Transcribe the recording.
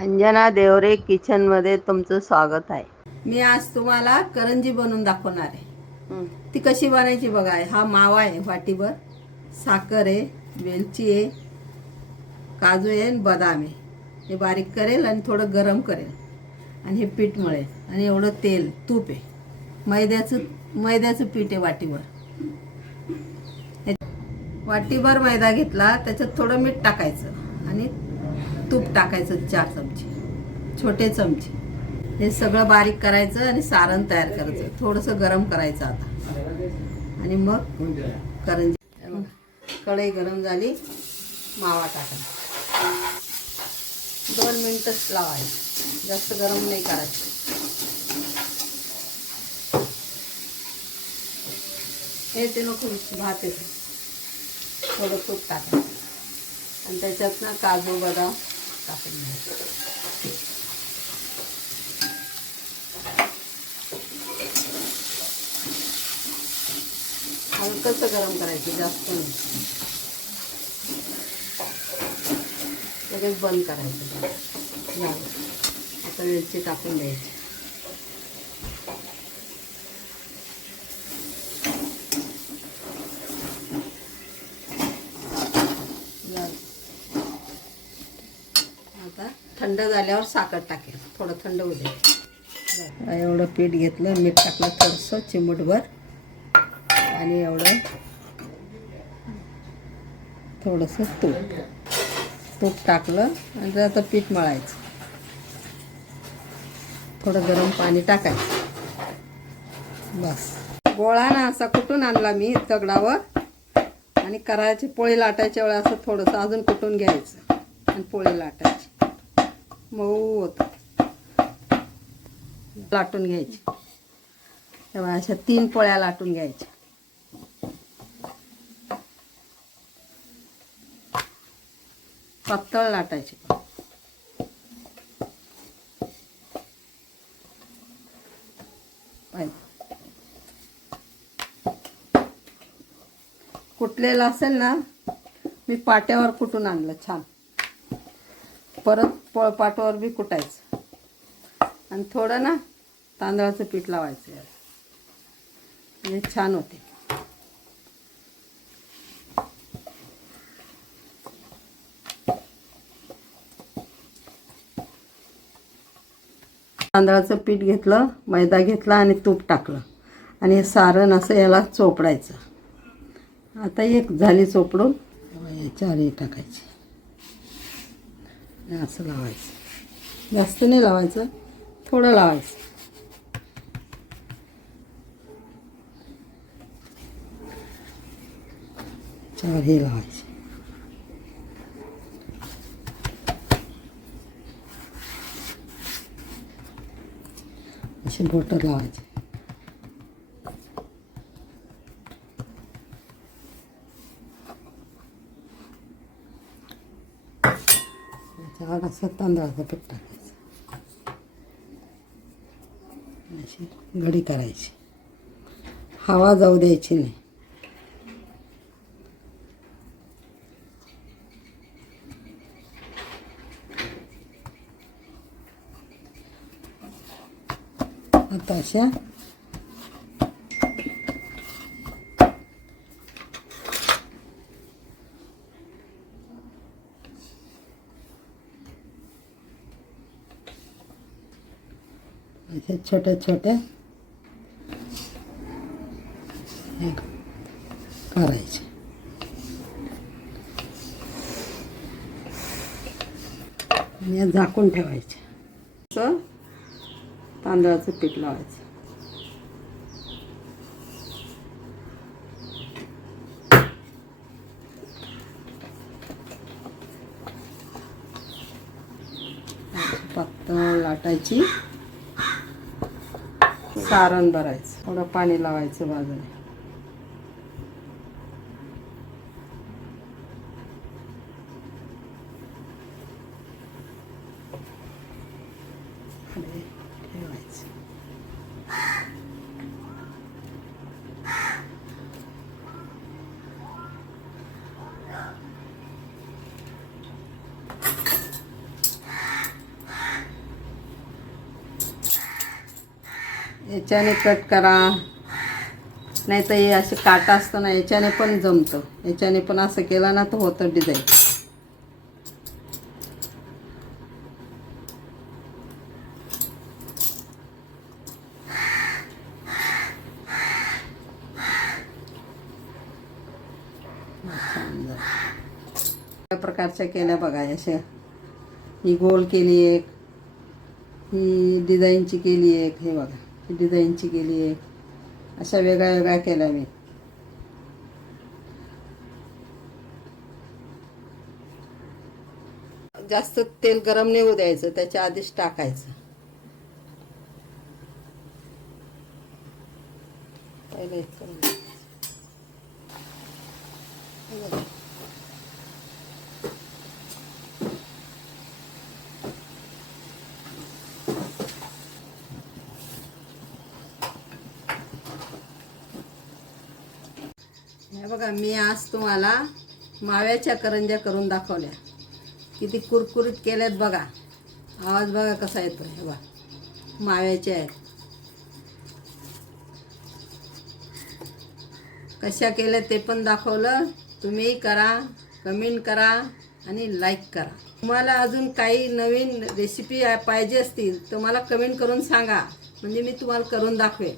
अंजना देवरे किचनमध्ये तुमचं स्वागत आहे. मी आज तुम्हाला करंजी बनवून दाखवणार आहे. ती कशी बनायची बघा हा मावा आहे वाटीभर साखर आहे वेलची आहे काजू आहे आणि बदाम आहे. हे बारीक करेल आणि थोडं गरम करेल. आणि हे पीठ मळेल. आणि एवढं तेल तूप आहे. मैद्याचं मैद्याचं पीठ आहे वाटीभर हे- वाटीभर मैदा घेतला त्याच्यात थोडं मीठ टाकायचं. आणि तूप टाकायचं चार चमचे छोटे चमचे. हे सगळं बारीक करायचं आणि सारण तयार करायचं. थोडंसं गरम करायचं आता. आणि मग करंजी. कढई गरम झाली मावा टाकायचा. दोन मिनटंच लावायचं. जास्त गरम नाही करायचं. हे ते नको भात येतं थोडं तूप टाकायचं. आणि त्याच्यात ना काजू बदाम टाकून द्यायचं हलकंच गरम करायचं जास्त नाही. लगेच बंद करायचं. आता वेलची टाकून द्यायची झालं. आता थंड झाल्यावर साखर टाकेल. थोडं थंड होऊ दे. एवढं पीठ घेतलं मीठ टाकलं थोडंसं चिमूटभर. आणि एवढं थोडंसं तूप. तूप टाकलं आणि आता पीठ मळायचं. थोडं गरम पाणी टाकायचं. बस. गोळा ना असा कुठून आणला मी दगडावर? आणि करायची पोळी लाटायच्या वेळा असं थोडंसं अजून कुटून घ्यायचं? आणि पोळी लाटायची. मऊ होत. लाटून घ्यायची. तेव्हा अशा तीन पोळ्या लाटून घ्यायच्या. पातळ लाटायची. कुटलेलं असेल ना मी पाट्यावर कुटून आणलं? छान. परत पळपाटावर बी कुटायचं. आणि थोडं ना तांदळाचं पीठ लावायचं याला. म्हणजे छान होते. तांदळाचं पीठ घेतलं मैदा घेतला आणि तूप टाकलं. आणि हे सारण असं याला चोपडायचं. आता एक झाली चोपडून चारही टाकायची. आणि असं लावायचं. जास्त नाही लावायचं थोडं लावायचं. चार हे लावायचे. असे बोटं लावायचे. असं तांदळाचं पीठ टाकायचं अशी घडी करायची. हवा जाऊ द्यायची नाही. आता अशा हे छोट्या छोट्या हे करायचे. आणि या झाकून ठेवायचे. असं तांदळाचं पीठ लावायचं. पातळ लाटायची. सारण भरायचं. थोडं पाणी लावायचं बाजूला आणि ठेवायचं याच्याने कट करा. नाही तर हे असे काटा असतं ना याच्याने पण जमतं. याच्याने पण असं केलं ना तर होतं डिझाईन या प्रकारच्या केल्या बघा अशा. ही गोल केली एक ही डिझाईनची केली एक हे बघा. ही डिझाईनची केली आहे. अशा वेगळ्या वेगळ्या केल्या मी. जास्त तेल गरम नाही होऊ द्यायचं त्याच्या आधीच टाकायचं. पहिले हे बघा. मी आज तुम्हाला माव्याच्या करंज्या करून दाखवल्या. किती कुरकुरीत केल्यात बघा. आवाज बघा कसा येतो हे बघा माव्याच्या आहेत. कशा केल्या ते पण दाखवलं. तुम्ही करा कमेंट करा आणि लाईक करा. तुम्हाला अजून काही नवीन रेसिपी पाहिजे असतील तर मला कमेंट करून सांगा. म्हणजे मी तुम्हाला करून दाखवेन.